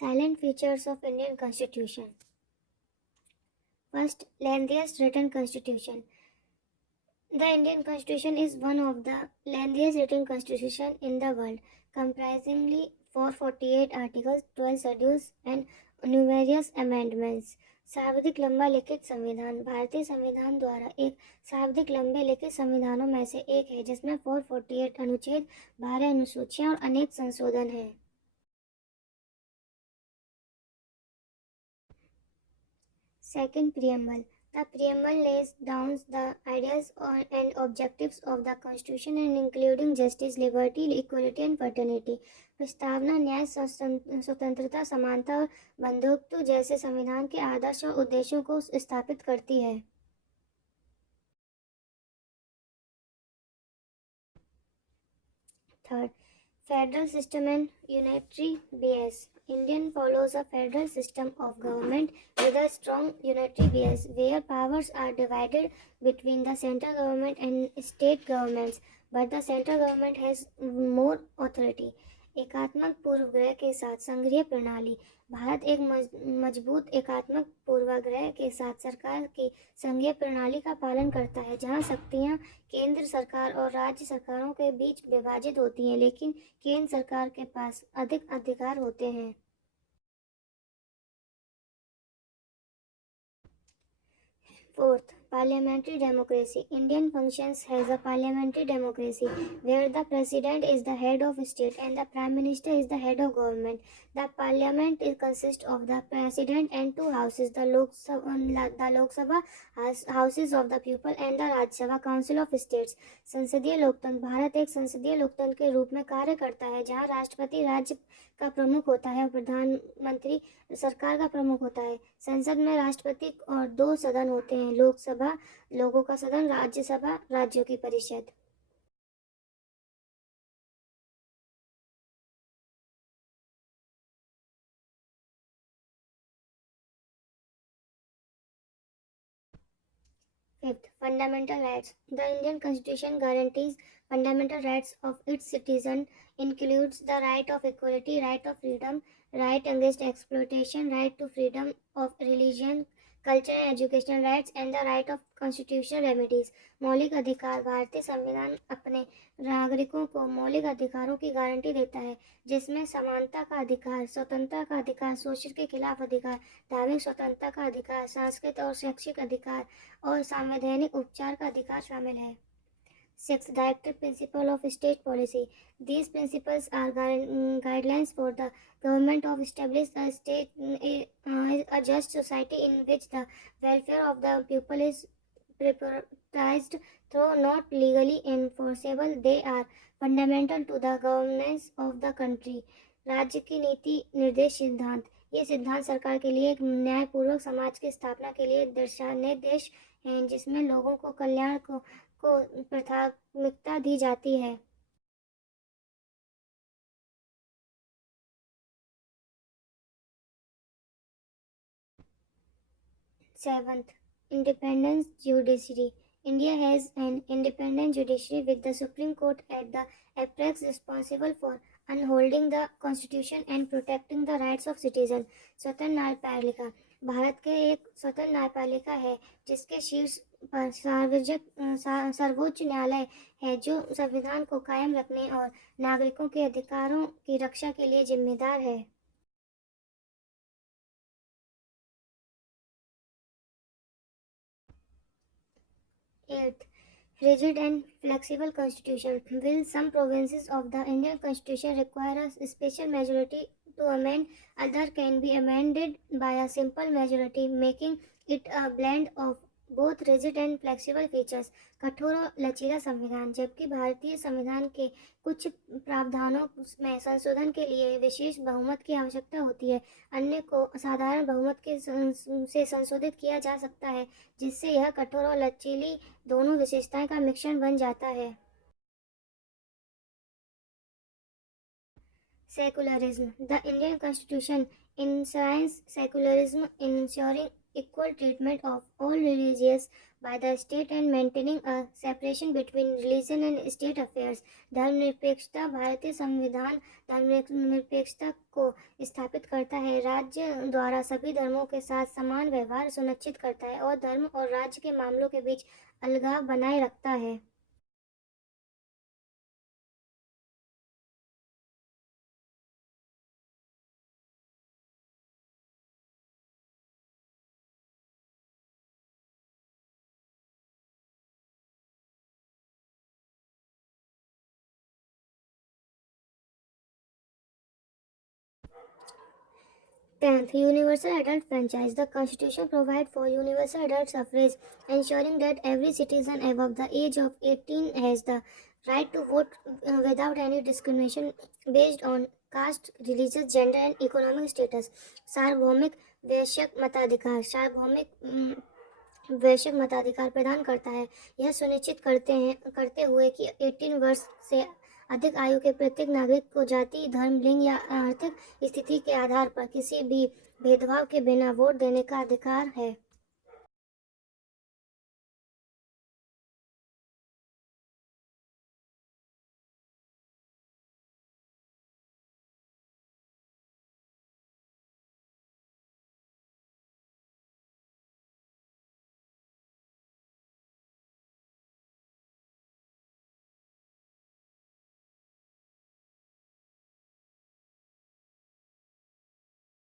Silent features of Indian Constitution. First, lengthiest written constitution. The Indian Constitution is one of the lengthiest written constitution in the world, comprising 448 articles, 12 schedules and numerous amendments. सर्वाधिक लंबा लिखित संविधान भारतीय संविधान द्वारा एक सर्वाधिक लंबे लिखित संविधानों में से एक है, जिसमें 448 अनुच्छेद, 12 अनुसूचियां और अनेक संशोधन हैं। Second, preamble. The preamble lays down the ideas and objectives of the Constitution and including justice, liberty, equality and fraternity. प्रस्तावना न्याय, स्वतंत्रता, समानता और बंधुत्व जैसे संविधान के आदर्श और उद्देश्यों को स्थापित करती है। Third, federal system and unitary base. Indian follows a federal system of government with a strong unitary base, where powers are divided between the central government and state governments, but the central government has more authority. एकात्मक पूर्वग्रह के साथ संघीय प्रणाली। भारत एक मजबूत एकात्मक पूर्वाग्रह के साथ सरकार की संघीय प्रणाली का पालन करता है, जहां शक्तियां केंद्र सरकार और राज्य सरकारों के बीच विभाजित होती हैं, लेकिन केंद्र सरकार के पास अधिक अधिकार होते हैं। Fourth, parliamentary democracy. Indian functions as a parliamentary democracy, where the president is the head of state and the prime minister is the head of government. The parliament consists of the president and two houses, the Lok Sabha houses of the people and the Rajya Sabha council of states. संसदीय लोकतंत्र भारत एक संसदीय लोकतंत्र के रूप में कार्य करता है, जहां राष्ट्रपति राज्य का प्रमुख होता है और प्रधानमंत्री सरकार का प्रमुख होता है। संसद में राष्ट्रपति और दो सदन होते हैं, लोकसभा लोगों का सदन, राज्यसभा राज्यों की परिषद। Fifth, fundamental rights. The Indian Constitution guarantees fundamental rights of its citizens, includes the right of equality, right of freedom, right against exploitation, right to freedom of religion, culture and educational rights, and the right of constitutional remedies. मौलिक अधिकार। भारतीय संविधान अपने नागरिकों को मौलिक अधिकारों की गारंटी देता है, जिसमें समानता का अधिकार, स्वतंत्रता का अधिकार, शोषण के खिलाफ अधिकार, धार्मिक स्वतंत्रता का अधिकार, सांस्कृतिक और शैक्षिक अधिकार और संवैधानिक उपचार का अधिकार शामिल है। Sixth, directive principle of state policy. These principles are guidelines for the government of establish a state, a just society in which the welfare of the people is prioritized, though not legally enforceable. They are fundamental to the governance of the country. राज्य की नीति निर्देश सिद्धांत। ये सिद्धांत सरकार के लिए एक न्यायपूर्वक समाज की स्थापना के लिए दिशा निर्देश हैं, जिसमें लोगों को कल्याण को प्राथमिकता दी जाती है। Seventh, independent judiciary. India has an independent judiciary with the Supreme Court at the apex responsible for upholding the Constitution and protecting the rights of citizens. स्वतंत्र न्यायपालिका। भारत के एक स्वतंत्र न्यायपालिका है, जिसके शीर्ष पर सर्वोच्च न्यायालय है, जो संविधान को कायम रखने और नागरिकों के अधिकारों की रक्षा के लिए जिम्मेदार है। Eighth, rigid and flexible constitution. Will some provisions of the Indian Constitution require a special majority to amend, other can be amended by a simple majority, making it a blend of both rigid and flexible features. कठोर और लचीला संविधान। जबकि भारतीय संविधान के कुछ प्रावधानों में संशोधन के लिए विशेष बहुमत की आवश्यकता होती है, अन्य को साधारण बहुमत से संशोधित किया जा सकता है, जिससे यह कठोर और लचीली दोनों विशेषताएं का मिश्रण बन जाता है। Secularism. The Indian Constitution enshrines secularism, ensuring equal treatment of all religious by the state and maintaining a separation between religion and state affairs. धर्मनिरपेक्षता भारतीय संविधान धर्मनिरपेक्षता को स्थापित करता है, राज्य द्वारा सभी धर्मों के साथ समान व्यवहार सुनिश्चित करता है और धर्म और राज्य के मामलों के बीच अलगाव बनाए रखता है। Tenth, universal adult franchise. The Constitution provides for universal adult suffrage, ensuring that every citizen above the age of 18 has the right to vote without any discrimination based on caste, religious, gender and economic status. सार्वभौमिक वैश्विक मताधिकार प्रदान करता है। यह सुनिश्चित करते हुए कि 18 वर्ष से अधिक आयु के प्रत्येक नागरिक को जाति, धर्म, लिंग या आर्थिक स्थिति के आधार पर किसी भी भेदभाव के बिना वोट देने का अधिकार है।